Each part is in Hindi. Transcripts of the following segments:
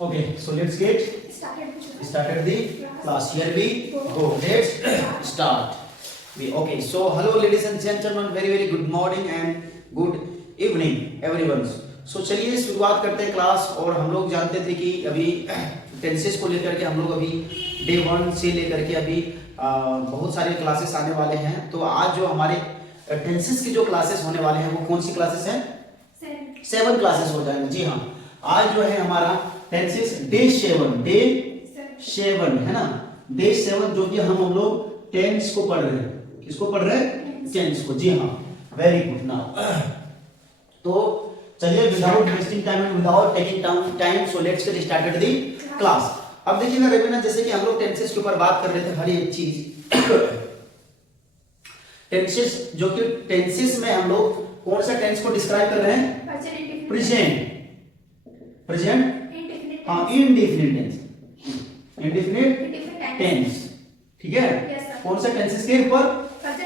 Okay, so let's get started the class. Here we go. Let's start. Okay, so hello ladies and gentlemen, very good morning and good evening everyone. So चलिए शुरुआत करते हैं क्लास। और हम लोग जानते थे कि अभी टेंसेस को लेकर के हम लोग अभी डे 1 से लेकर के अभी बहुत सारे क्लासेस आने वाले हैं। तो आज जो हमारे टेंसेस की जो क्लासेस होने वाले हैं वो कौन सी क्लासेस हैं? 7 क्लासेस हो जाएंगे। जी हाँ, आज जो है हमारा टेंसेस डे 7 है ना, डे 7 जो कि हम लोग टेंस को पढ़ रहे हैं। किसको पढ़ रहे हैं? टेंस को। जी हाँ, वेरी गुड। नाउ तो चलिए without wasting time and without taking time so let's get started the class. अब देखिएगा रवीना, जैसे कि हम लोग टेंसेस के ऊपर बात कर रहे थे हर एक चीज टेंसेस, जो कि टेंसेस में हम लोग कौन सा टेंस को डिस्क्राइब कर रहे हैं? प्रेजेंट हाँ, इंडेफिनिट टेंस। ठीक है, कौन सा टेंसेस के ऊपर?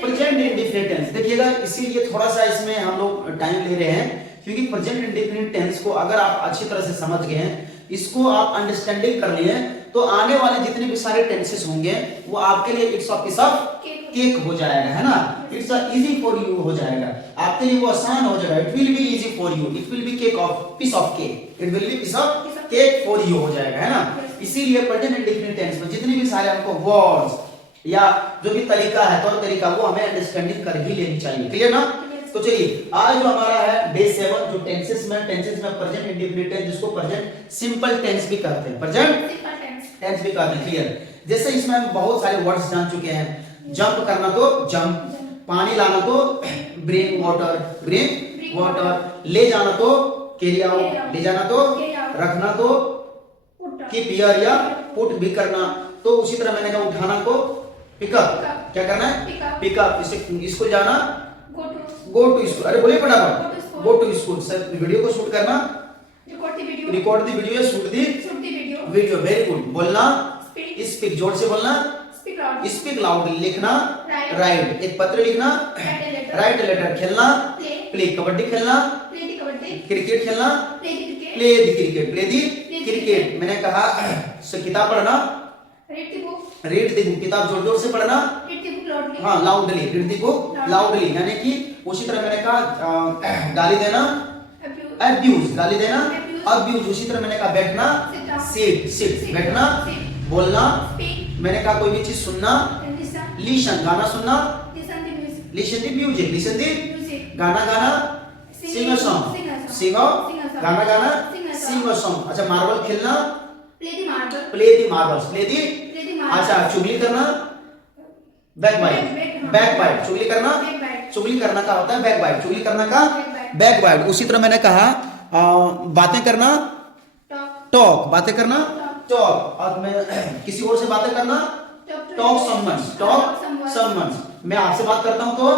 Present indefinite tense. देखिएगा इसीलिए थोड़ा सा इसमें हम लोग टाइम ले रहे हैं, क्योंकि प्रेजेंट इंडेफिनिट टेंस को अगर आप अच्छी तरह से समझ गए हैं, इसको आप अंडरस्टैंडिंग कर लिए, तो आने वाले जितने भी सारे टेंसेस होंगे वो आपके लिए it's of piece of cake हो जाएगा, है ना। इट्स इजी फॉर यू हो जाएगा, आपके लिए वो आसान हो जाएगा। It will be easy for you, it will be cake of piece of cake, it will be piece of cake for you हो जाएगा, है ना। इसीलिए प्रेजेंट इंडेफिनिट टेंस में जितने भी सारे हमको वर्ड्स या जो भी तरीका है, तौर तरीका, वो हमें अंडरस्टैंडिंग कर ही लेनी चाहिए। क्लियर ना? तो चलिए आज जो हमारा है डे 7, जो टेंसेस में प्रेजेंट इंडेफिनिट टेंस, जिसको प्रेजेंट सिंपल टेंस भी कहते हैं, प्रेजेंट टेंस भी कहते हैं। क्लियर? जैसे इसमें हम बहुत सारे वर्ड्स जान चुके हैं। जंप करना तो जंप, पानी लाना तो ब्रिंग वाटर, ले जाना तो कैरी आउट, ले जाना तो, रखना तो कीप हियर या पुट भी करना। तो उसी तरह मैंने कहा उठाना को पिकअप, क्या करना है? पिकअप। स्कूल जाना गो टू स्कूल, अरे बोलिए फटाफट, go to school. Sir video को शूट करना, record the video, shoot the video. Very good. बोलना स्पीक, जोर से बोलना, स्पीक लाउडली। लिखना राइट, एक पत्र लिखना, राइट लेटर। खेलना प्ले, कबड्डी खेलना, क्रिकेट खेलना, प्ले दी क्रिकेट। मैंने कहा किताब पढ़ना, रीड द बुक, किताब जोर जोर से पढ़ना, हाँ loudly, read the book loudly. यानी कि उसी तरह मैंने कहा गाली देना, अब्यूज, गाली देना, अब्यूज। उसी तरह मैंने कहा बैठना, सिट, बैठना, बोलना, मैंने कहा कोई भी चीज सुनना, लिसन, गाना सुनना, लिसन द म्यूजिक, गाना, सिंग अ सॉन्ग, गाना, सिंग अ सॉन्ग। अच्छा, मार्बल खेलना, प्ले द मार्बल्स, अच्छा, चुगली करना, बैकबाइट, चुगली करना का होता है बैकबाइट, चुगली करना का बैकबाइट। उसी तरह मैंने कहा बातें करना, टॉक, बातें करना, टॉक। और मैं किसी और से बातें करना, टॉक समवंस। मैं आपसे बात करता हूं तो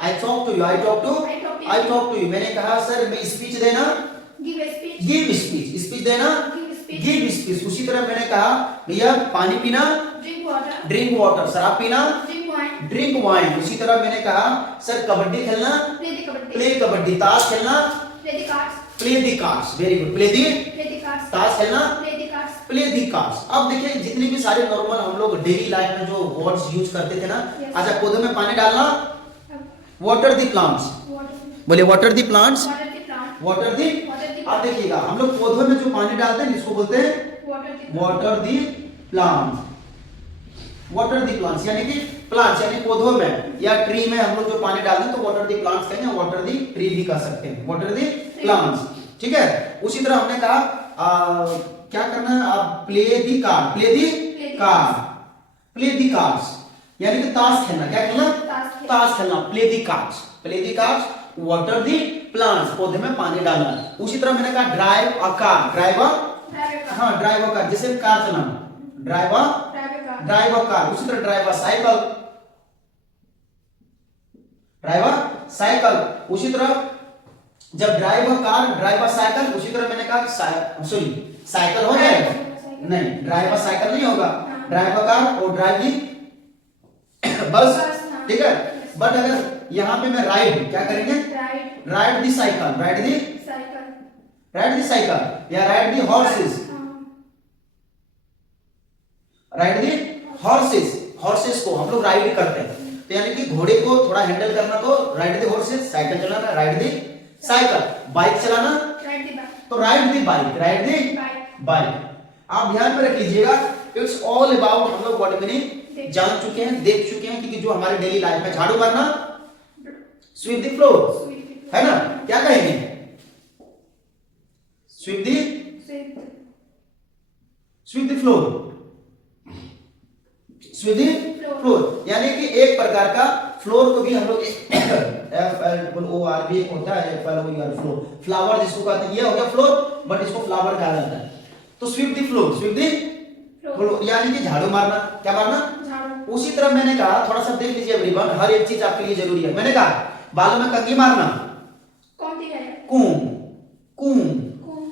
आई टॉक टू यू, मैंने कहा सर मैं स्पीच देना, गिव स्पीच देना, गिव स्पीच। उसी तरह मैंने कहा भैया पानी पीना, ड्रिंक वाटर, शराब पीना, ड्रिंक वाइन। उसी तरह मैंने कहा सर कबड्डी खेलना, प्ले कबड्डी, ताश खेलना, play the cards. Very good, play the ताश खेलना, प्ले दी कार्ड्स। अब देखिए जितने भी सारे नॉर्मल हम लोग डेली लाइफ में जो वर्ड्स यूज करते थे ना। अच्छा, पौधों में पानी डालना, वाटर दी प्लांट्स, बोले वाटर दी प्लांट्स, वाटर दी। अब देखिएगा हम लोग पौधों में जो पानी डालते हैं इसको बोलते हैं वाटर दी प्लांट्स, यानी कि प्लांट्स यानी पौधों में या ट्री में हम लोग जो पानी डालते हैं तो वाटर दी प्लांट्स कहेंगे, वाटर दी ट्री भी कह सकते हैं, वाटर दी प्लांट्स। ठीक है। उसी तरह हमने कहा क्या करना है, आप प्ले दी कार्ड्स, यानी कि ताश खेलना, क्या खेलना? ताश खेलना, play the cards, water the plants, पौधे में पानी डालना। उसी तरह मैंने कहा ड्राइव अ कार, जैसे कार चलाना, ड्राइव अ कार। उसी तरह ड्राइव अ साइकिल, उसी तरह जब drive a car, drive a cycle. उसी तरह मैंने कहा साइकिल हो जाएगा, नहीं ड्राइव अ साइकिल नहीं होगा, ड्राइव अ कार और ड्राइव दी बस। ठीक है। बट अगर यहाँ पे मैं राइड, क्या करेंगे? राइड दी साइकिल, या राइड दी हॉर्सेस, राइड दी हॉर्सेस, हॉर्सेस को हम लोग राइड करते हैं, तो यानी कि घोड़े को थोड़ा हैंडल करना तो राइड दी हॉर्सेस, साइकिल चलाना राइड दी साइकिल, बाइक चलाना तो राइड दी बाइक, राइड दी बाइक। आप ध्यान में रख लीजिएगा, इट्स ऑल अबाउट हम लोग वर्ड मीनिंग जान चुके हैं, देख चुके हैं कि जो हमारे डेली लाइफ में झाड़ू मारना, स्वीप द फ्लोर, है ना, क्या कहेंगे, sweep the floor, sweep the floor, यानी कि एक प्रकार का फ्लोर को भी हम लोग FLOR भी होता है, FLOR फ्लोर, फ्लावर जिसको कहते हैं, ये हो गया फ्लोर, बट इसको फ्लावर कहा जाता है। तो sweep the floor, sweep the floor यानी कि झाड़ू मारना, क्या मारना, झाड़ू। उसी तरह मैंने कहा, थोड़ा सा देख लीजिए एवरीवन, हर एक चीज आपके लिए जरूरी है। मैंने कहा बालों में कंघी मारना, कूम,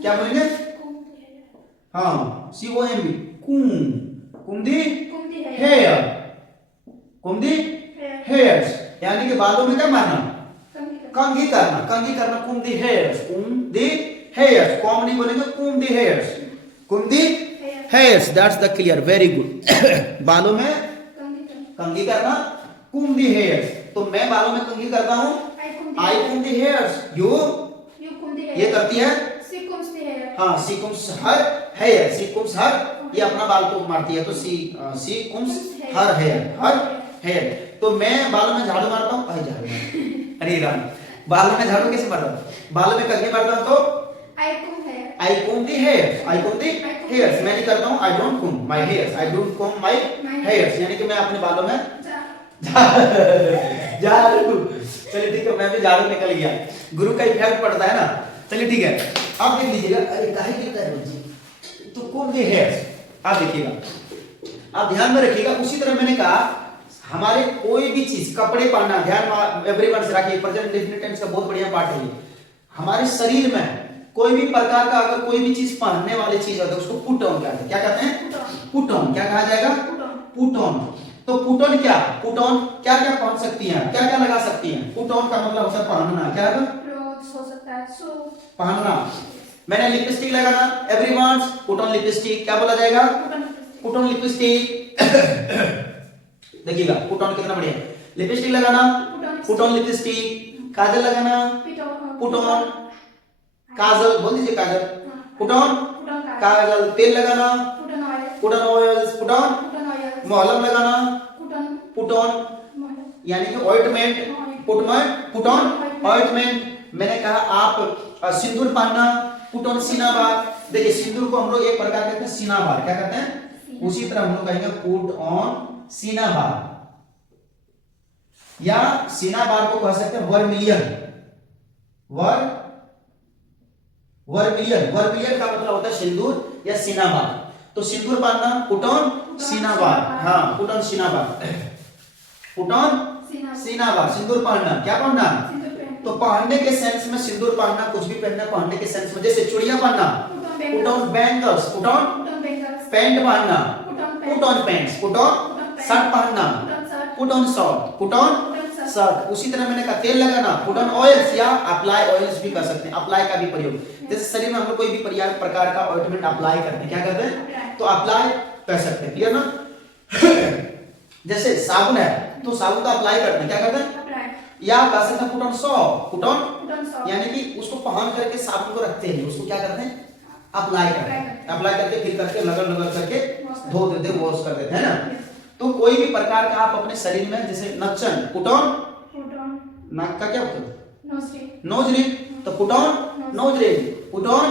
क्या बोलेंगे, हाँ COMB, Kumbh the hair, Kumbh the hairs, यानी कि बालों में क्या मारना, कंघी करना, कंघी करना, comb the hairs, comb the hairs, comb नहीं बोलेंगे, comb the hairs, comb the hairs, that's the clear, very good. बालों में कंघी करना, कूम दी हेयर्स, तो मैं बालों में कंघी करता हूँ, आई कूम दी हेयर्स, यू ये करती है, हाँ सी कुम्स हर हेयर, सी कुम्स हर, ये अपना बाल को मारती है, तो सी कुम्स हर हेयर, तो मैं बालों में झाड़ू मारता हूँ, झाड़ू अरे राम, बालों में झाड़ू कैसे मारता हूँ, बालों में कंघी मारता हूँ तो आई कोम दी हेयर्स, आई कोम दी हेयर्स, मैं नहीं करता हूँ I don't comb my hairs, I don't comb my hairs, यानी कि मैं अपने बालों में झाड़ू, चलिए ठीक है, मैं भी झाड़ू निकल गया, गुरु का इफेक्ट पड़ता है ना, चलिए ठीक है। आप देख लीजिएगा, अरे काहे गिरता है बच्ची, तो कोम दी हेयर्स, आप देखिएगा, आप ध्यान में रखिएगा। उसी तरह मैंने कहा हमारे कोई भी चीज, कपड़े पहनना, ध्यान एवरीवन से रखिए, प्रेजेंट डेफिनेट टेंस का बहुत बढ़िया पार्ट है ये। हमारे शरीर में कोई भी प्रकार का अगर कोई भी चीज पहनने वाली चीज होता है उसको पुट ऑन कहते हैं, क्या कहते हैं, पुट ऑन, क्या कहा जाएगा, पुट ऑन। तो पुट ऑन क्या, पुट ऑन क्या क्या पहन सकती हैं, क्या क्या लगा सकती हैं, पुट ऑन का मतलब होता है पहनना, क्या है, हो सकता है पहनना। मैंने लिपस्टिक लगाना, एवरीवन पुट ऑन लिपस्टिक, क्या बोला जाएगा, पुट ऑन लिपस्टिक। देखिएगा पुट ऑन कितना बढ़िया, लिपस्टिक लगाना, पुट ऑन लिपस्टिक, काजल लगाना, पुट ऑन काजल, बोल दीजिए काजल, पुट ऑन काजल, तेल लगाना, put on oils, put on मलहम लगाना, पुट ऑन यानी कि ऑइंटमेंट, पुट ऑन ऑइंटमेंट। मैंने कहा आप सिंदूर पहनना, पुट ऑन सिनाबार, देखिए सिंदूर को हम लोग एक प्रकार कहते हैं सिनाबार, क्या कहते हैं, उसी तरह हम लोग कहेंगे पुट ऑन सिनाबार, या सिनाबार को कह सकते हैं वर्मिलियन, वर्मिलियन का मतलब होता है सिंदूर या सिनाबार। तो सिंदूर पहनना, पुट ऑन सिनाबार, हाँ put on cinnabar, put on cinnabar, सिंदूर पहनना, क्या पहनना, तो पहनने के सेंस में सिंदूर पहनना, कुछ भी पहनना, पहनने के सेंस में, जैसे चूड़ियां पहनना, put on bangles, put on pant पहनना, put on pants, put on shirt पहनना, put on shirt, put on shirt. उसी तरह मैंने कहा तेल लगाना, पुट ऑन ऑयल्स, या अप्लाई ऑयल्स भी कर सकते हैं, अप्लाई का भी प्रयोग, जैसे शरीर में हम लोग कोई भी प्रकार का ऑइंटमेंट अप्लाई करते हैं, क्या करते हैं, तो अप्लाई कर सकते हैं, क्लियर ना। जैसे साबुन है तो साबुन का अप्लाई करते हैं, क्या करते हैं, या कह सकते हैं put on shop, put on यानी कि उसको पहन करके साबुन को रखते हैं, उसको क्या करते हैं, अप्लाई करते हैं, अप्लाई करके फिर करके लगन करके धो देते हैं, वॉश कर देते हैं ना। तो कोई भी प्रकार का आप अपने शरीर में, जैसे नक्षन, पुट ऑन नाक का क्या होता है, नोज रिंग, तो put on nose ring, put on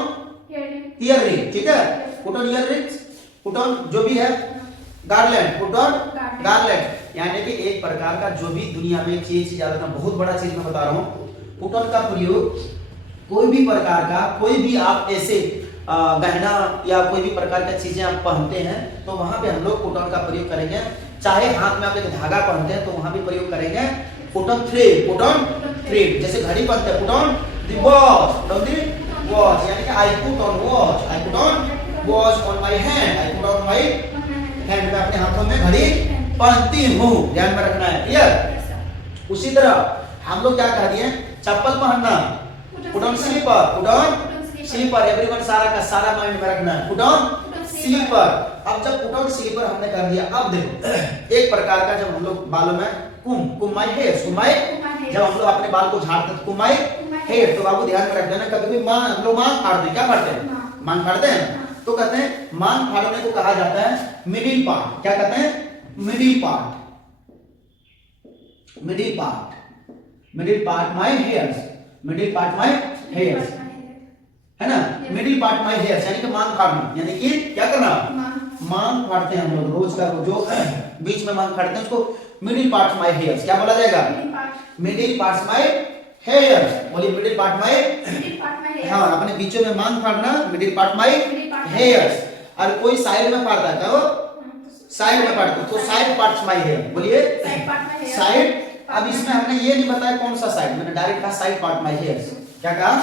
ear ring, ठीक है, put on ear ring, put on जो भी है गार्लैंड, पुट ऑन गार्लैंड, यानी कि एक प्रकार का जो भी दुनिया में चीज ज्यादा, बहुत बड़ा चीज मैं बता रहा हूँ, पुट ऑन का प्रयोग कोई भी प्रकार का, कोई भी आप ऐसे गहना या कोई भी प्रकार की चीजें आप पहनते हैं तो वहां पे हम लोग पुट ऑन का प्रयोग करेंगे। चाहे हाथ में आप एक धागा पहनते हैं तो वहां भी प्रयोग करेंगे put on thread, put on thread. जैसे घड़ी पहनते हैं, put on the watch, put on the watch, यानी कि I put on watch, I put on watch on my hand, I put on my hand, मैं अपने हाथों में घड़ी पहनती हूँ, ध्यान में रखना है, क्लियर। उसी तरह हम लोग क्या कह दिए, चप्पल पहनना, put on slipper, put on slipper, everyone सारा का सारा माइंड में रखना है, पुट ऑन स्लीपर। अब जब पुट ऑन स्लीपर हमने कर दिया, अब देखो एक प्रकार का जब हम लोग बालों में कुम माय हेयर, जब हम लोग अपने बाल को झाड़ते हैं कुम माय हेयर, तो बाबू ध्यान में रख देना, कभी भी हम लोग मांग फाड़ते हैं, क्या फाड़ते हैं? मांग फाड़ते हैं, तो कहते हैं मांग फाड़ने को कहा जाता है मिडिल पार्ट। क्या कहते हैं? Middle part, middle part, middle part my hairs, middle part my hairs, है ना? मिडिल पार्ट माय हेयर्स यानी कि मांग फाड़ना, यानी कि क्या करना? मांग फाड़ते हैं हम लोग रोज का, जो बीच में मांग फाड़ते हैं उसको मिडिल पार्ट माय हेयर्स क्या बोला जाएगा? Middle part my hairs. बोलिए मिडिल पार्ट माय, हाँ अपने बीचों में मांग फाड़ना, मिडिल पार्ट माय हेयर्स। और कोई साइड में फाड़ता है, क्या वो साइड में फाड़ता है, तो साइड पार्ट्स माय हेयर। बोलिए साइड। अब इसमें हमने ये नहीं बताया कौन सा साइड, मैंने डायरेक्ट कहा साइड पार्ट माय हेयर्स। क्या कहा?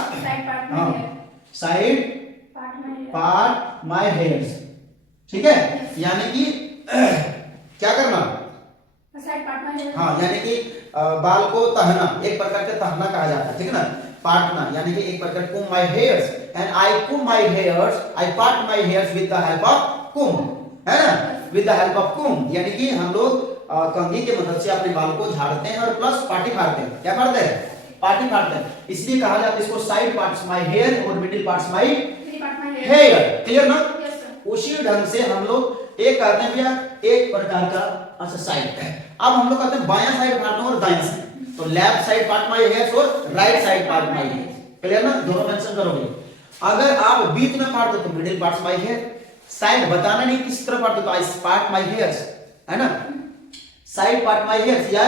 साइड पार्ट माय हेयर्स, ठीक है? यानी कि क्या करना? हाँ, यानी कि बाल को तहना, एक प्रकार का तहना कहा जाता है, ठीक है ना? पार्टना यानी कि एक प्रकार कुम माय हेयर्स, एंड आई कुम my hairs, I part my hairs with the help of कुम, है ना? विद द हेल्प ऑफ कुम, यानी कि हम लोग कंघी की मदद से अपने बाल को झाड़ते हैं और प्लस पार्टी फाड़ते हैं। क्या फाड़ते हैं? पार्टी फाड़ते हैं। इसलिए कहा जाता है इसको साइड पार्ट्स माय हेयर और middle parts my hair. Clear ना? उसी ढंग से हम लोग एक करते हैं भैया, एक प्रकार का अच्छा साइड है। अब हम लोग कहते हैं बायां साइड फाड़ना और दायां साइड, तो left side part my hairs और right side part my hairs. Clear ना? दोनों मेंशन करोगे। अगर आप बीच में फाड़ दो तो middle parts my hair, side बताना नहीं किस तरह फाड़ दो तो आई पार्ट माय हेयर्स, है ना? साइड पार्ट माय हेयर्स या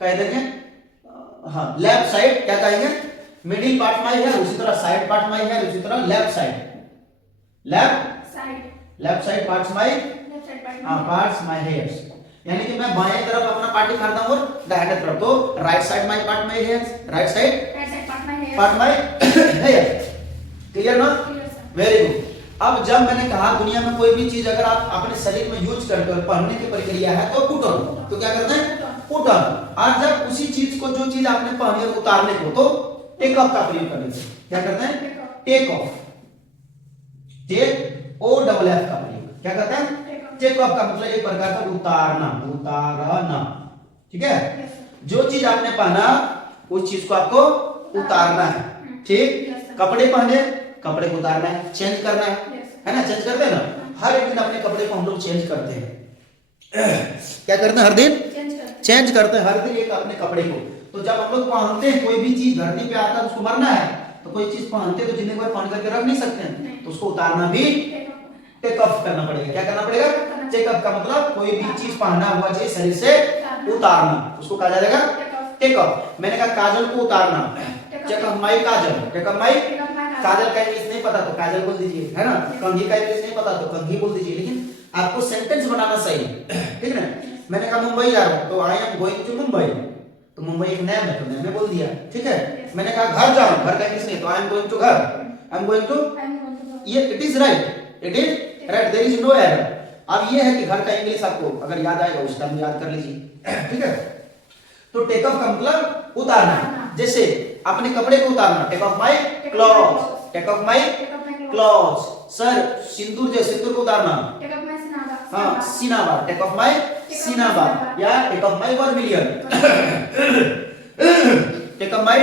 कह देंगे हाँ लेफ्ट साइड क्या कहेंगे? मिडिल पार्ट माय हेयर, उसी तरह साइड पार्ट माय हेयर, उसी तरह left side, left side parts my, हाँ पार्ट्स माय हेयर्स। यानी कि मैं बाएं तरफ अपना पार्टी फाड़ता हूं और दाहिने तरफ, तो right side my part my hairs, right side part my hair. Clear ना? Very good. अब जब मैंने कहा दुनिया में कोई भी चीज अगर आप अपने शरीर में यूज करते हो, पहनने की प्रक्रिया है, तो पुट ऑन, तो क्या करते हैं? Put on. और जब उसी चीज को, जो चीज आपने पहनी है उतारने को, तो टेक ऑफ का प्रयोग करते हैं। क्या करते हैं? Take off, take O double F का प्रयोग। क्या कहते हैं? टेक ऑफ का मतलब एक प्रकार का उतारना, उतारना, ठीक है? जो चीज आपने पहना उस चीज को आपको उतारना है, ठीक? कपड़े पहने, कपड़े को उतारना है, चेंज करना है ना? चेंज करते हैं ना? हर एक दिन अपने कपड़े को हम लोग चेंज करते हैं। क्या करते हैं? हर दिन चेंज करते हैं, हर दिन एक अपने कपड़े को। तो जब हम लोग पहनते हैं कोई भी चीज धरती पे आता है उसको मरना है, तो कोई चीज पहनते तो जिंदगी भर पहन करके रख नहीं सकते हैं, तो उसको उतारना भी टेक ऑफ करना पड़ेगा। क्या करना पड़ेगा? टेक ऑफ का मतलब कोई भी चीज पहना हुआ चीज शरीर से उतारना, उसको कहा जाएगा टेक ऑफ। मैंने कहा काजल को उतारना, take off my kajal, take off my kajal का इंग्लिश नहीं पता तो काजल बोल दीजिए, है ना? कंघी का इंग्लिश नहीं पता तो कंघी बोल दीजिए, लेकिन आपको सेंटेंस बनाना सही, ठीक है ना? मैंने कहा मुंबई जा रहा हूं तो I am going to Mumbai, तो मुंबई एक नेम है तो मैंने बोल दिया, ठीक है? मैंने कहा घर जा रहा हूं, घर का इंग्लिश नहीं तो आई एम गोइंग टू घर, आई एम गोइंग टू, ये it is right, it is right, there is no error. अब ये है कि घर का इंग्लिश आपको अगर याद आएगा उस टाइम याद कर लीजिए, ठीक है? तो टेक ऑफ का मतलब उतारना, जैसे अपने कपड़े को उतारना, take off my clothes, take off my clothes. Sir सिंदूर, जो सिंदूर को उतारना, हाँ cinnabar, take off my cinnabar, या take off my vermilion, take off my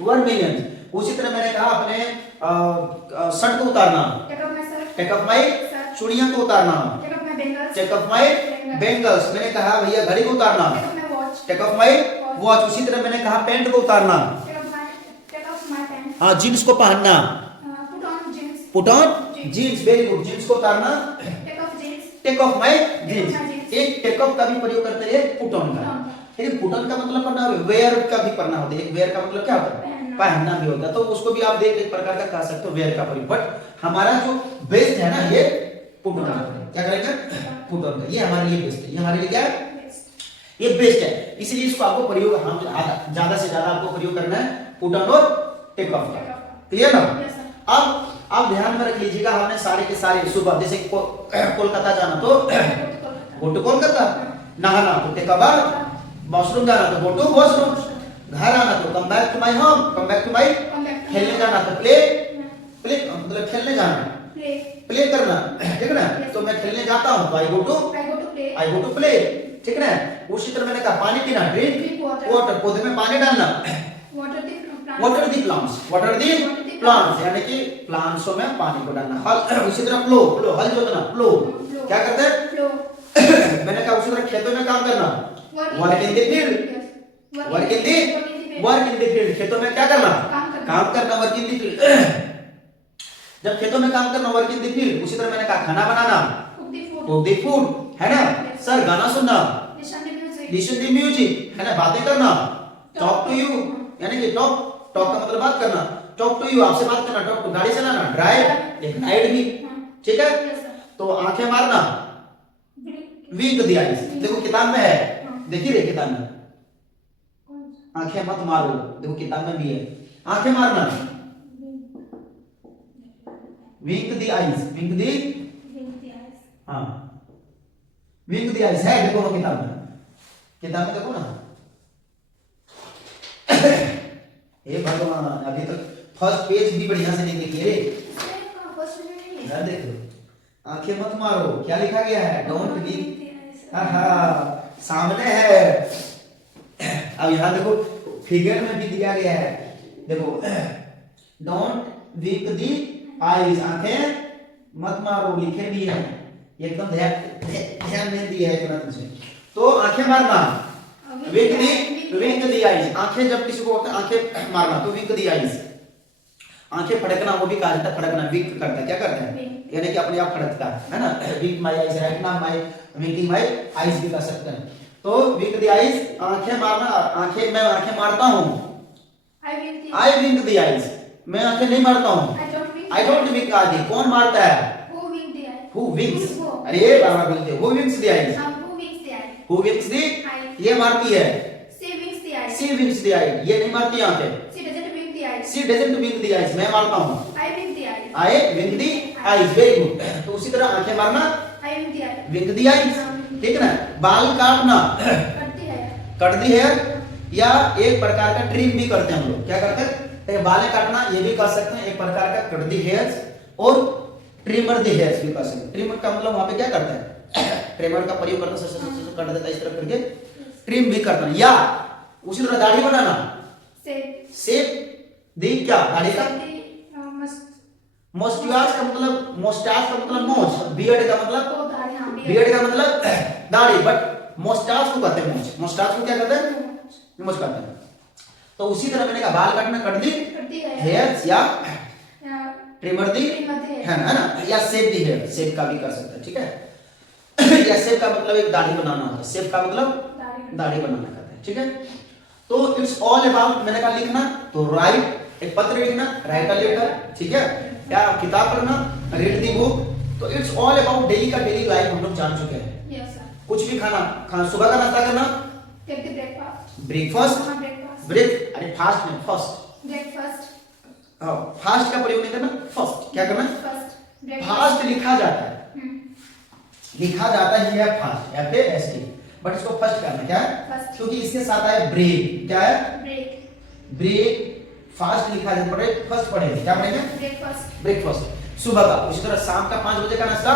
vermilion. उसी तरह मैंने कहा अपने शर्ट को उतारना, टेक ऑफ माय चूड़ियां को उतारना, टेक ऑफ माय बेंगल्स। मैंने कहा भैया घड़ी को उतारना, टेक ऑफ माय वॉच। उसी तरह मैंने कहा पैंट को उतारना, हाँ जींस को पहनना, put on jeans, very good, jeans को उतारना, टेक ऑफ माय जींस। एक टेक ऑफ का भी प्रयोग करते हैं पुट ऑन का, लेकिन पुट ऑन का मतलब पढ़ना होगा, वेयर का भी पढ़ना होता है। वेयर का मतलब क्या होता है? पहनना भी होता है, तो उसको भी आप देख एक प्रकार का कह सकते हो वेयर का प्रयोग। बट हमारा जो बेस्ट है ना ये पुट ऑन का, क्या करेंगे? पुट ऑन का, ये हमारे लिए बेस्ट है, ये हमारे लिए क्या है? ये बेस्ट है। इसलिए इसको आपको प्रयोग हम ज्यादा से ज्यादा आपको प्रयोग करना है पुट ऑन और टेक ऑफ का। क्लियर ना? अब ध्यान में रख लीजिएगा, हमने सारे के सारे सुबह जैसे कोलकाता जाना तो गो टू कोलकाता, नहाना तो टेक अ बाथ, वॉशरूम जाना तो गो टू वॉशरूम, घर आना तो come back to my home, come back to my, खेलने जाना तो प्ले, प्ले मतलब खेलने जाना, प्ले करना, ठीक है ना। तो मैं खेलने जाता हूँ तो आई गो टू प्ले, ठीक है ना। उसी तरह मैंने कहा पानी पीना, ड्रिंक वाटर, पौधे में पानी डालना, वाटर दी प्लांट्स, यानी कि प्लांट्सों में पानी को डालना। हल, उसी तरह प्लो, हल जोतना, प्लो क्या करते हैं मैंने कहा उसी तरह खेतों में काम करना, work in the field, work in the field, खेतों में क्या करना, काम करना, वर्क इन द फील्ड। जब खेतों में काम करना, वर्क इन द फील्ड। उसी तरह मैंने कहा खाना बनाना, कुक द फूड, है ना। सर गाना सुनना, लिसन द म्यूजिक, है ना। बातें करना, टॉक टू यू, यानी कि टॉक का मतलब बात करना, टॉक टू यू आपसे बात करना, टॉक टू गाड़ी चलाना, ड्राइव, एक राइड भी, ठीक है। तो आंखें मारना, विंक द आईज, देखो किताब में है, देखिए रे किताब में, आंखें मत मारो, देखो किताब में भी है, आंखें मारना, विंक द आईज, हाँ विंक द आईज है, देखो किताब में देखो ना। हे भगवान, अभी तक फर्स्ट पेज भी बढ़िया से नहीं देखी रे, देखो आंखें मत मारो, क्या लिखा गया है, डोंट विंक, सामने है। अब यहाँ देखो फिगर में भी दिया गया है, देखो डोंट विंक दी आईज, आंखें मत मारो, लिखे भी है, एकदम ध्यान नहीं दिया है तुरंत से। तो आंखें मारना, विंक दी आईज, आंखें जब किसी को आंखें मारना तो विंक दी आईज, आंखें फड़कना, वो भी कहा जाता है फड़कना, विंक करता है, क्या करता है, यानी कि अपने आप फड़कता है ना। Wink my eyes, right now my winking my eyes भी कर सकते हैं। तो विंक द आईज, आंखें मारना, आंखें, मैं आंखें मारता हूं, आई विंक द आईज, मैं आंखें नहीं मारता हूं, आई डोंट विंक आदि, कौन मारता है, हु विंक्स, अरे बार बोलते हैं, who winks the eyes, who winks the, ये मारती है, सी विंक्स द आईज, ये नहीं मारती आंखें, सी डजंट विंक द आईज, मैं मारता हूं, आई विंक द आईज, वेरी गुड। तो उसी तरह आंखें मारना, विंक द आईज, ठीक है ना। बाल काटना, कट दी हेयर, या एक प्रकार का ट्रिम भी करते हैं हम लोग, क्या करते हैं, बालें काटना, ये भी कर सकते हैं, एक प्रकार का कट दी हेयर्स, और ट्रिमर दी हेयर्स भी कर सकते हैं। ट्रिमर का मतलब वहां पे क्या करता है, ट्रिमर का प्रयोग करता है, कट देता है इस तरह करके, ट्रिम भी करता है। या उसी तरह दाढ़ी बनाना, शेप दी, क्या दाढ़ी का, मोस्टियाज का मतलब, मोस्टाच का मतलब मोछ, बियर्ड का मतलब दाढ़ी, बट मोस्टाच को कहते हैं मोछ, मोस्टाच को क्या कहते हैं, मोछ कहते हैं। तो उसी तरह मैंने कहा बाल काटना, कट दी हेयर्स, या ट्रिमर दी, है ना, या शेप दी हेयर, शेप का भी कर सकते हैं, ठीक है। या शेप का मतलब एक दाढ़ी बनाना होता है, शेप का मतलब दाढ़ी बनाना कहते हैं, ठीक है। तो इट्स ऑल अबाउट, मैंने कहा लिखना, तो राइट, एक पत्र लिखना, राइट अ लेटर, ठीक है, या किताब पढ़ना, रीड दी बुक। तो इट्स ऑल अबाउट डेली का डेली लाइफ हम लोग जान चुके हैं। Yes sir. कुछ भी खाना, सुबह का नाश्ता करना, टेक द ब्रेकफास्ट, ब्रेक, अरे फास्ट में, फर्स्ट, ब्रेकफास्ट, फास्ट का प्रयोग नहीं करना, फर्स्ट, क्या करना, फास्ट लिखा जाता है, लिखा जाता है फास्ट, FAST, बट इसको फर्स्ट करना, क्या है, क्योंकि इसके साथ आया ब्रेक, क्या है, ब्रेक, फास्ट लिखा जाता है, फर्स्ट पढ़ेंगे, क्या पढ़ेंगे, ब्रेकफास्ट सुबह का। उसी तरह शाम का 5 बजे का नाश्ता,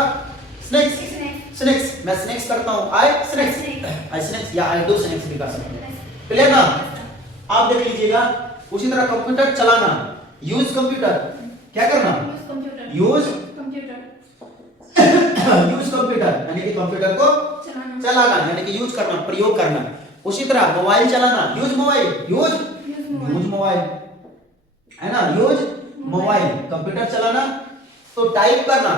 स्नैक्स, मैं स्नैक्स करता हूँ, आई स्नैक्स, या आई डू स्नैक्स भी कर सकते हैं, क्लियर ना। आप देख लीजिएगा, उसी तरह कंप्यूटर चलाना, यूज कंप्यूटर, क्या करना, यूज कंप्यूटर, यानी कि कंप्यूटर को चलाना, यानी कि यूज करना, प्रयोग करना। उसी तरह मोबाइल चलाना, यूज मोबाइल, है ना, यूज मोबाइल। कंप्यूटर चलाना, तो टाइप करना,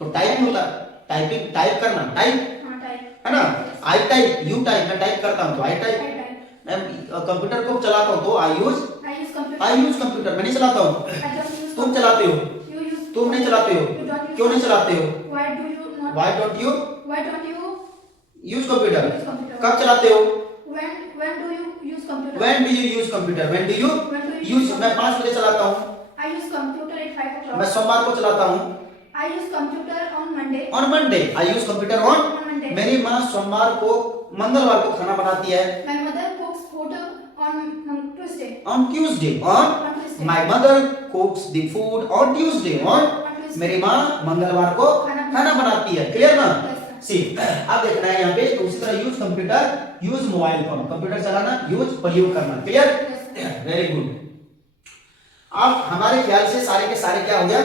तो टाइप होता, टाइप करना, है ना, आई टाइप, यू टाइप, मैं टाइप करता हूं तो आई टाइप, मैं कंप्यूटर को चलाता हूं तो आई यूज कंप्यूटर, मैं नहीं चलाता हूं, तुम चलाते हो, तुम नहीं चलाते हो, क्यों नहीं चलाते हो, why don't you use computer, कब चलाते हो, when do you use computer, when do you use, मैं 5 बजे चलाता हूँ, I use computer at 5 o'clock, मैं सोमवार को चलाता हूँ, I use computer on Monday, I use computer on Monday, मेरी माँ सोमवार को, मंगलवार को खाना बनाती है, my mother cooks food on Tuesday, my mother cooks the food on Tuesday, on मेरी माँ मंगलवार को खाना बनाती है, क्लियर ना? Yes, सी अब देखना है यहाँ पे, तो उसी तरह use computer, use mobile phone, computer चलाना, यूज प्रयोग करना, क्लियर? Very good. अब हमारे ख्याल से सारे के सारे क्या हो गया,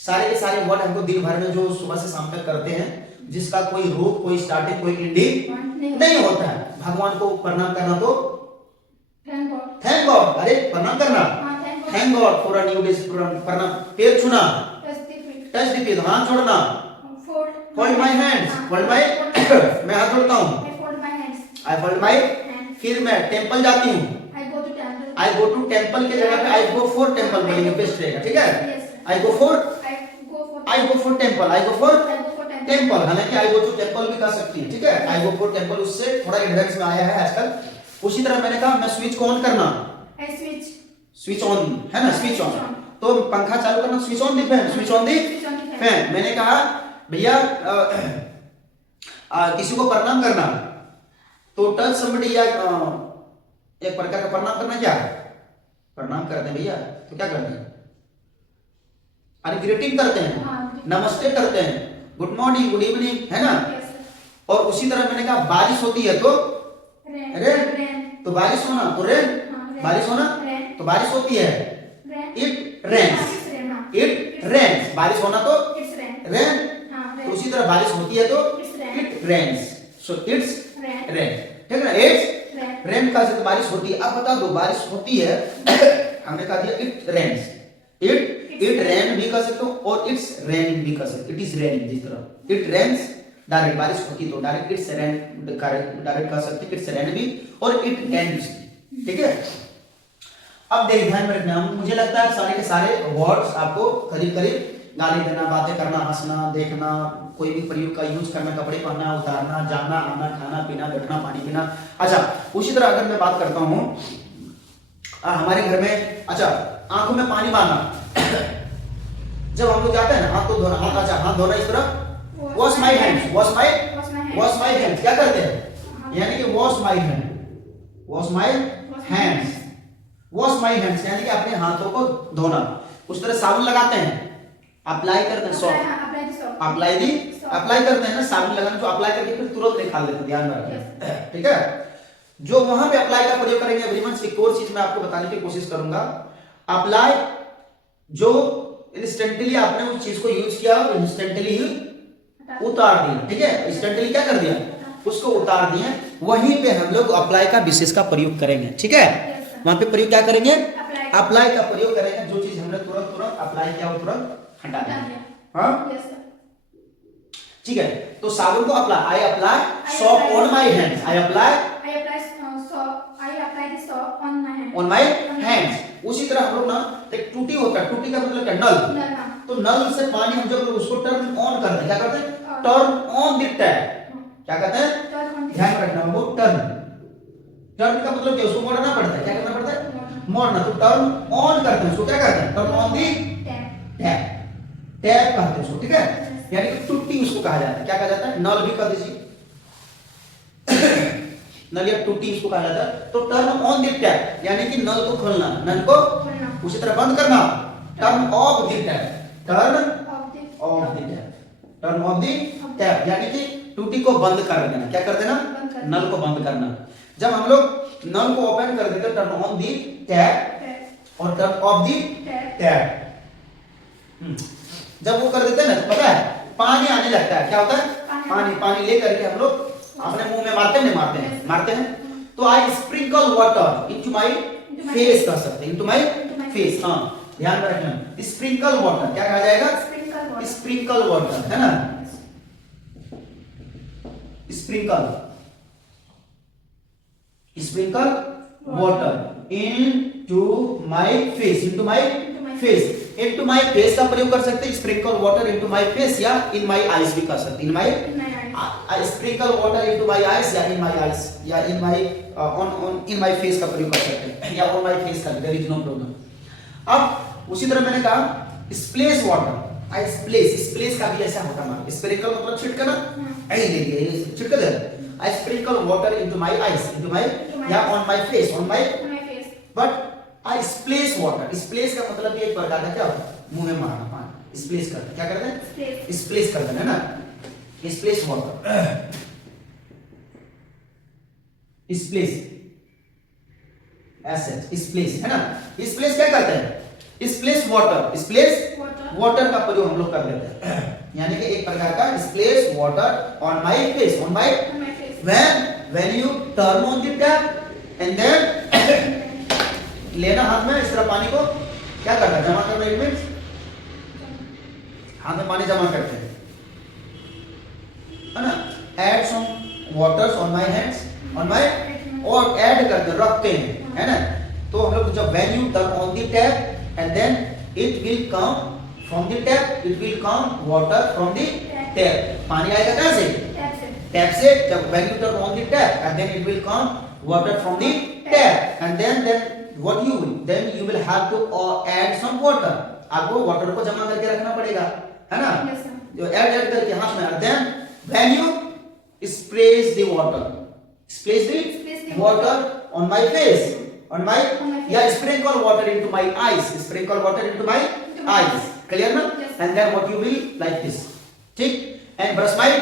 सारे के सारे वर्ड हमको दिन भर में जो सुबह से शाम तक करते हैं, जिसका कोई रूट, कोई स्टार्टिंग, कोई एंडिंग नहीं होता है। भगवान को प्रणाम करना, तो Thank God. थैंक गॉड, अरे प्रणाम करना, हाँ, thank God. Thank God for a new day, प्रणाम, पैर छूना, Touch the feet. Touch the feet, हाथ जोड़ना, Fold. फोल्ड माय हैंड्स, हाँ, फोल्ड माय fold. मैं हाथ जोड़ता हूँ, I fold my hands. I fold my, Hands. फिर मैं टेंपल जाती हूँ, I go to temple. I go to temple के जगह पे आई गो फॉर टेंपल बोलेंगे, बेस्ट रहेगा, ठीक है? Yes. I go for, I go for. I go for temple, I go for I go for temple. Temple, हालांकि आई गो टू टेंपल भी कह सकती है, ठीक है? आई गो फॉर टेंपल उससे थोड़ा एडवांस में आया है आजकल। उसी तरह मैंने कहा मैं स्विच को ऑन करना, I switch. स्विच ऑन है ना, स्विच ऑन, तो पंखा चालू करना, switch on the fan, switch on the Switch on the fan. Fan. मैंने कहा भैया किसी को प्रणाम करना, तो टच समबडी या एक प्रकार का प्रणाम करना, क्या प्रणाम करते हैं भैया, तो क्या करते हैं, अरे ग्रीटिंग करते हैं, हाँ, नमस्ते करते हैं, गुड मॉर्निंग, गुड इवनिंग, है ना? Yes, sir. और उसी तरह मैंने कहा बारिश होती है तो Rain. Rain, Rain. तो बारिश होना तो रेन, हाँ, rain. बारिश होना Rain. तो बारिश होती है, Rain. इट रेन्स, हाँ, it's rain, हाँ. इट रेन्स, बारिश होना तो It's rain. रेन, हाँ, तो rain. उसी तरह बारिश होती है तो It's rain. It rains, so it's Rain. Rain, ठीक है ना? It's Rain. रेन का से बारिश होती है। अब बता दो बारिश होती है हमने कहा दिया इट रेन्स, इट रेन भी कर सकते हो और इट्स रेनिंग भी कर सकते, इट इज रेनिंग, जिस तरह इट रेन्स डायरेक्ट बारिश होती तो डायरेक्ट इट्स रेन डायरेक्ट कर सकते, इट्स रेन भी और इट रेन्स, ठीक है? अब देख ध्यान में रखना, मुझे लगता है सारे के सारे वर्ड्स आपको करीब करीब गाली देना, बातें करना, हंसना, देखना, कोई भी प्रयोग का यूज करना, कपड़े पहनना, उतारना, जाना आना, खाना पीना, बैठना, पानी पीना। अच्छा, उसी तरह अगर मैं बात करता हूँ हमारे घर में, अच्छा आंखों में पानी बहाना, जब हम लोग जाते हैं ना हाथ तो धोना, हाथ, अच्छा हाथ धोना इस तरह, wash my hands, Wash my hands. Wash my hands, क्या करते हैं, यानी कि wash my hand, wash my hands, wash my hands यानी कि अपने हाथों को धोना। उस तरह साबुन लगाते हैं, अप्लाई करते हैं, soft Apply the soap. Apply the, apply करते हैं ना, साबुन लगाने, जो अप्लाई करके फिर तुरंत निकाल देते हैं, ध्यान में रखें, ठीक है? जो वहां पे अप्लाई का प्रयोग करेंगे एवरीवन, एक और चीज मैं आपको बताने की कोशिश करूंगा। अप्लाई जो इंस्टेंटली आपने उस चीज को यूज किया, इंस्टेंटली ही उतार दिया, ठीक है? इंस्टेंटली क्या कर दिया, उसको उतार दिया। वहीं पे हम लोग अप्लाई का विशेष का प्रयोग करेंगे, ठीक है? वहां पे प्रयोग क्या करेंगे, अप्लाई का प्रयोग करेंगे। जो चीज हमने तुरंत तुरंत अप्लाई किया वो तुरंत हटा देंगे, हाँ Yes, sir. ठीक है? तो साबुन को apply, I apply soap on my hands, I apply I apply soap. I apply the soap on my hand. On my hands. उसी तरह हम लोग ना एक टूटी होता है, टूटी का मतलब क्या, नल, No, no. तो नल से पानी हम जब उसको टर्न ऑन करते हैं, क्या करते हैं, टर्न ऑन द टैप, क्या कहते हैं, Turn on the ध्यान में रखना, वो टर्न, टर्न का मतलब क्या, उसको मोड़ना पड़ता है, क्या करना पड़ता है, मोड़ना। तो टर्न ऑन करते हैं उसको, क्या करते हैं, turn on the tap. Tap, tap कहते हैं उसको, ठीक है? यानी कि टूटी उसको कहा जाता है, क्या कहा जाता है, नल भी कह दीजिए नल या टूटी उसको कहा जाता है। तो टर्न ऑन द टैप यानी कि नल को खोलना, नल को खोलना। उसी तरह बंद करना, turn off the tap, turn Of the. Of the tap, turn off the tap यानी कि टूटी को बंद कर देना, क्या कर देना, बंद कर देना। नल को बंद करना। जब हम लोग नल को ओपन कर देते turn on the tap Tap. और turn off the Tap. Tap, जब वो कर देते हैं ना, तो पता है पानी आने लगता है, क्या होता है, पानी, पानी ले करके हम लोग अपने मुंह में मारते हैं, नहीं मारते हैं, मारते हैं। तो I sprinkle water into my face कर सकते हैं, इनटू माय फेस, हाँ ध्यान में रखना, स्प्रिंकल वाटर क्या कहा जाएगा, Sprinkle water. स्प्रिंकल वाटर, है ना, sprinkle, sprinkle water into my face, into my face, into my face का प्रयोग कर सकते हैं, sprinkle water into my face, या इन माय आईज भी कर सकते हैं, in my In my eyes. I sprinkle water into my eyes या in my eyes या in my in my face का प्रयोग कर सकते हैं, या on my face का, there is no problem। अब उसी तरह मैंने कहा splash water, I splash का भी ऐसा होता है, sprinkle मतलब छिड़कना, ऐसे ले लिया, छिड़क दे, I sprinkle water into my eyes, into my या on my face, on my, On my face. but I splash water, splash का मतलब ये एक प्रकार का क्या होता है, मुंह में मारना पानी, स्प्लेश करते हैं, क्या करते हैं? Splash. स्प्लेश करते हैं ना, splash water, splash asset, splash है ना, स्प्लेश क्या करते हैं? Splash water, splash Water. Water का प्रयोग हम लोग कर लेते हैं, यानी कि एक प्रकार का splash water on my face, on my On my face. when you turn on the tap and then लेना हाथ में इस तरह पानी को क्या करना है? जमा करना, इट मींस हाथ में पानी जमा करते हैं, है ना, add some waters on my hands, on my, और ऐड करते हैं, रखते हैं, है ना। तो हम लोग जब when you turn on the tap and then it will come from the tap, it will come water from the tap, पानी आएगा कहां से? Tap से. टैप से। जब when you turn on the tap and then it will come water from the tap and then what you will, then you will have to add some water, आपको वाटर को जमा करके रखना पड़ेगा, है ना। Yes, sir. जो ऐड करके हाथ में, then when you sprays the water, sprays the water on my face, on my yeah, sprinkle water into my eyes, sprinkle water into my eyes, clear ना? Yes. And then what you will like this, ठीक, and brush my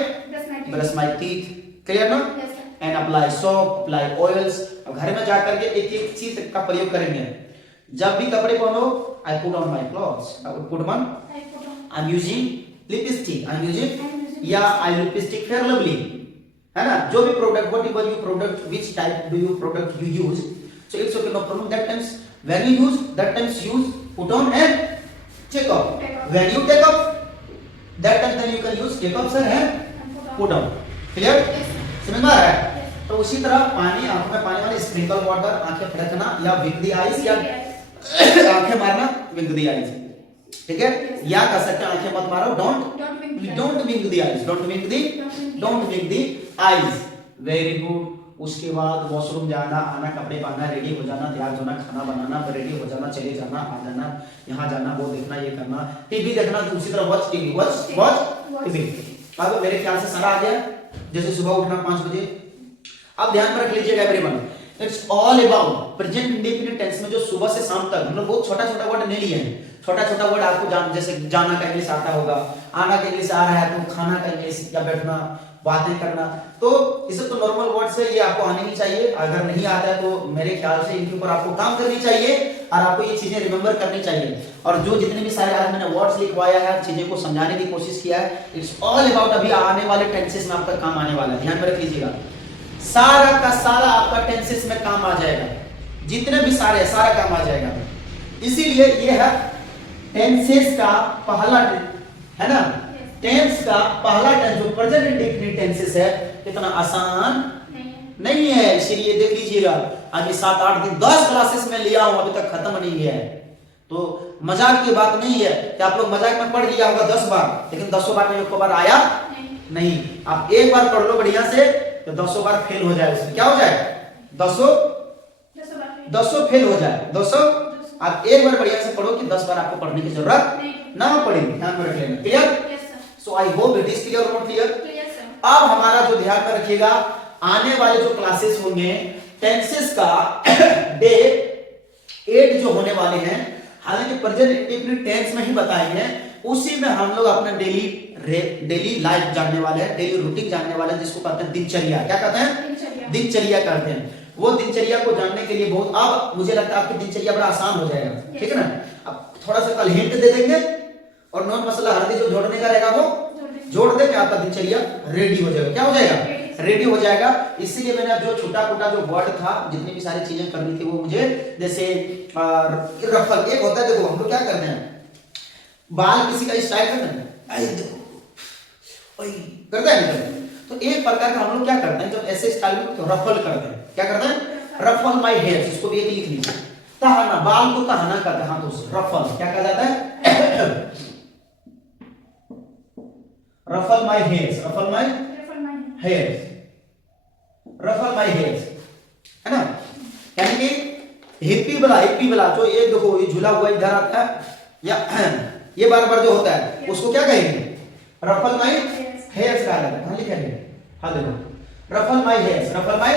Brush my teeth. clear ना? Yes, sir. And apply soap, apply oils. अब घर में जाकर के एक एक चीज का प्रयोग करेंगे। जब भी कपड़े पहनो, I put on my clothes, I put on, I put on. I am using lipstick, I am using I'm using या आई लिपस्टिक फेयर लवली, है ना। जो भी product, whatever you product, which type do you product you use, so it's okay, no problem. That times when you use, that times use put on and take off, when you take off, that time then you can use take off sir and And put on, clear? Yes, sir. समझ में आ रहा है? Yes. तो उसी तरह पानी, आंखों में पानी वाले स्प्रिंकल वाटर, आंखें फड़कना या विंक द आईज, या आंखें मारना विंक द आईज, ठीक है। या कह सकते हैं आंखें मत मारो, Don't wink the eyes. Don't wink the eyes, don't wink the eyes, very good. उसके बाद वॉशरूम जाना, आना, कपड़े पहनना, रेडी हो जाना, तैयार होना, खाना बनाना, रेडी हो जाना, चले जाना, आ जाना, यहाँ जाना, वो देखना, ये करना, टीवी देखना, तो उसी तरह वॉच टीवी, वॉच टीवी। अब मेरे ख्याल से सारा आ गया। जैसे सुबह उठना 5 बजे। अब ध्यान में रख लीजिएगा everyone, it's all about present indefinite tense में जो सुबह से शाम तक हम लोग बहुत छोटा छोटा वर्ड नहीं लिए हैं। छोटा छोटा वर्ड आपको जैसे जाना का इंग्लिश आता होगा, आना का इंग्लिश आ रहा है तो खाना का इंग्लिश, या बैठना, बातें करना, तो इसे तो नॉर्मल वर्ड्स है, ये आपको आने ही चाहिए। अगर नहीं आता है तो मेरे ख्याल से इनके ऊपर आपको काम करनी चाहिए और आपको ये चीजें रिमेंबर करनी चाहिए। और जो जितने भी सारे आज मैंने वर्ड्स लिखवाया है, चीजें को समझाने की कोशिश किया है, इट्स ऑल अबाउट अभी आने वाले टेंसेस में आपका काम आने वाला है। ध्यान में रख लीजिएगा, सारा का सारा आपका टेंसेस में काम आ जाएगा, जितने भी सारा काम आ जाएगा। इसीलिए ये है टेंसेस का पहला, है ना, टेंस का पहला टेंस जो प्रेजेंट इंडेफिनिट टेंसेस है, इतना आसान नहीं है। इसीलिए देख लीजिएगा, अभी 7-8 दिन 10 क्लासेस में लिया हूं, अभी तक खत्म नहीं है। तो मजाक की बात नहीं है कि आप लोग मजाक में पढ़ लिया होगा 10 बार, लेकिन 10 बार में एक बार आया नहीं। आप एक बार पढ़ लो बढ़िया से, तो 10 बार फेल हो जाए। उसमें क्या हो जाए? 10 फेल हो जाए। 200 आप एक बार बढ़िया से पढ़ो कि 10 बार आपको पढ़ने की जरूरत ना पड़े। ध्यान में रख लेना, clear? So I hope it is clear और नॉट क्लियर? अब हमारा जो ध्यान में रखिएगा, आने वाले जो क्लासेस होंगे टेंसेस का डे 8 जो होने वाले हैं, हालांकि प्रेजेंट इंडेफिनिट टेंस में ही बताएंगे, उसी में हम लोग अपना डेली लाइफ जानने वाले हैं, डेली रूटीन जानने वाले हैं, जिसको कहते हैं दिनचर्या। क्या कहते हैं? दिनचर्या कहते हैं। वो दिनचर्या को जानने के लिए बहुत, अब मुझे लगता है आपकी दिनचर्या बड़ा आसान हो जाएगा, ठीक है ना। अब थोड़ा सा कल हिंट दे देंगे और नॉन मसाला हल्दी जो जोड़ने का रहेगा वो जोड़ देंगे, आपका दिनचर्या रेडी हो जाएगा। क्या हो जाएगा? रेडी हो जाएगा। इसीलिए मैंने जो छोटा-छोटा जो वर्ड था, जितनी भी सारी चीजें करनी थी वो मुझे, जैसे रफल एक होता है, देखो हम लोग क्या करते हैं, बाल किसी का स्टाइल करते हैं, ऐसे देखो ओए करते हैं, तो एक प्रकार का हम लोग क्या करते हैं, जब ऐसे स्टाइल में तो रफल करते हैं। क्या करते हैं? Ruffle my hairs. इसको भी एक लिख लीजिए, तहाना, बाल को तहाना करते हैं हाथों से, रफल। क्या कहा जाता है? Ruffle my hairs, ruffle my hairs, ruffle my hairs, है ना। यानी कि हिप्पी वाला जो ये देखो, ये झूला हुआ इधर आता है, या ये बार-बार जो होता है, उसको क्या कहेंगे? रफल माय हेयर्स कहा जाता है। कहां लिखा है? हाँ देखो, ruffle my hairs, ruffle my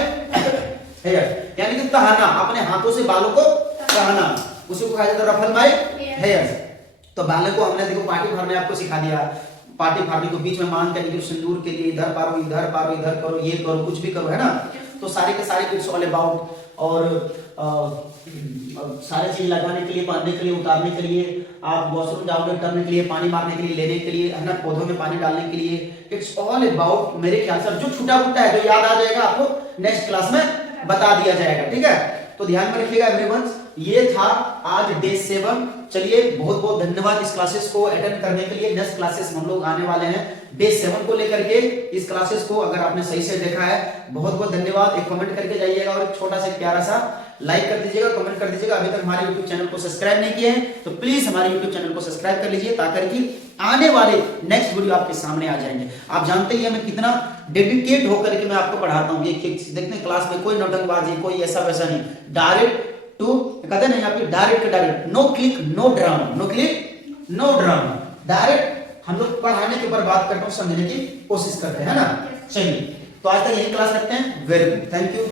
hairs, यानी कि तहाना, अपने हाथों से बालों को तहाना, उसी को कहा जाता है रफल माय हेयर्स। तो बालक को हमने देखो पार्टी फार्म में आपको सिखा दिया, पार्टी फार्मिंग को बीच में मान करके सिंदूर के लिए इधर पारो इधर पारो इधर करो, ये करो, कुछ भी करो, है ना। तो सारे के सारे इट्स ऑल अबाउट, और सारे चीज लगाने के लिए, पहनने के लिए, उतारने के लिए, आप वॉशरूम जाओगे करने के लिए, पानी मारने के लिए, लेने के लिए, है ना, पौधों में पानी डालने के लिए, इट्स ऑल अबाउट। मेरे ख्याल से जो छूटा फूटा है, जो याद आ जाएगा आपको नेक्स्ट क्लास में बता दिया जाएगा, ठीक है। तो ध्यान में रखिएगा एवरीवन, ये था आज डे 7। चलिए बहुत बहुत धन्यवाद इस क्लासेस को अटेंड करने के लिए। नेक्स्ट क्लासेस हम लोग आने वाले हैं डे 7 को लेकर के। इस क्लासेस को अगर आपने सही से देखा है, बहुत बहुत धन्यवाद। एक कमेंट करके जाइएगा और एक छोटा सा प्यारा सा लाइक कर दीजिएगा, कमेंट कर दीजिएगा। अभी तक हमारे YouTube चैनल को सब्सक्राइब नहीं किए हैं तो प्लीज हमारे YouTube चैनल को सब्सक्राइब कर लीजिए, ताकि आने वाले नेक्स्ट वीडियो आपके सामने आ जाएंगे। आप जानते ही हैं मैं कितना डेडिकेट होकर के मैं आपको पढ़ाता हूँ। देखते हैं क्लास में कोई नौटंकबाजी, कोई ऐसा वैसा नहीं, डायरेक्ट टू कहते नहीं आपकी direct, no click no drama, no click no drama, direct हम लोग पढ़ाने के ऊपर बात करते हैं, समझने की कोशिश करते हैं, है ना। चलिए तो आज तक यही क्लास रखते हैं। Very good, thank you.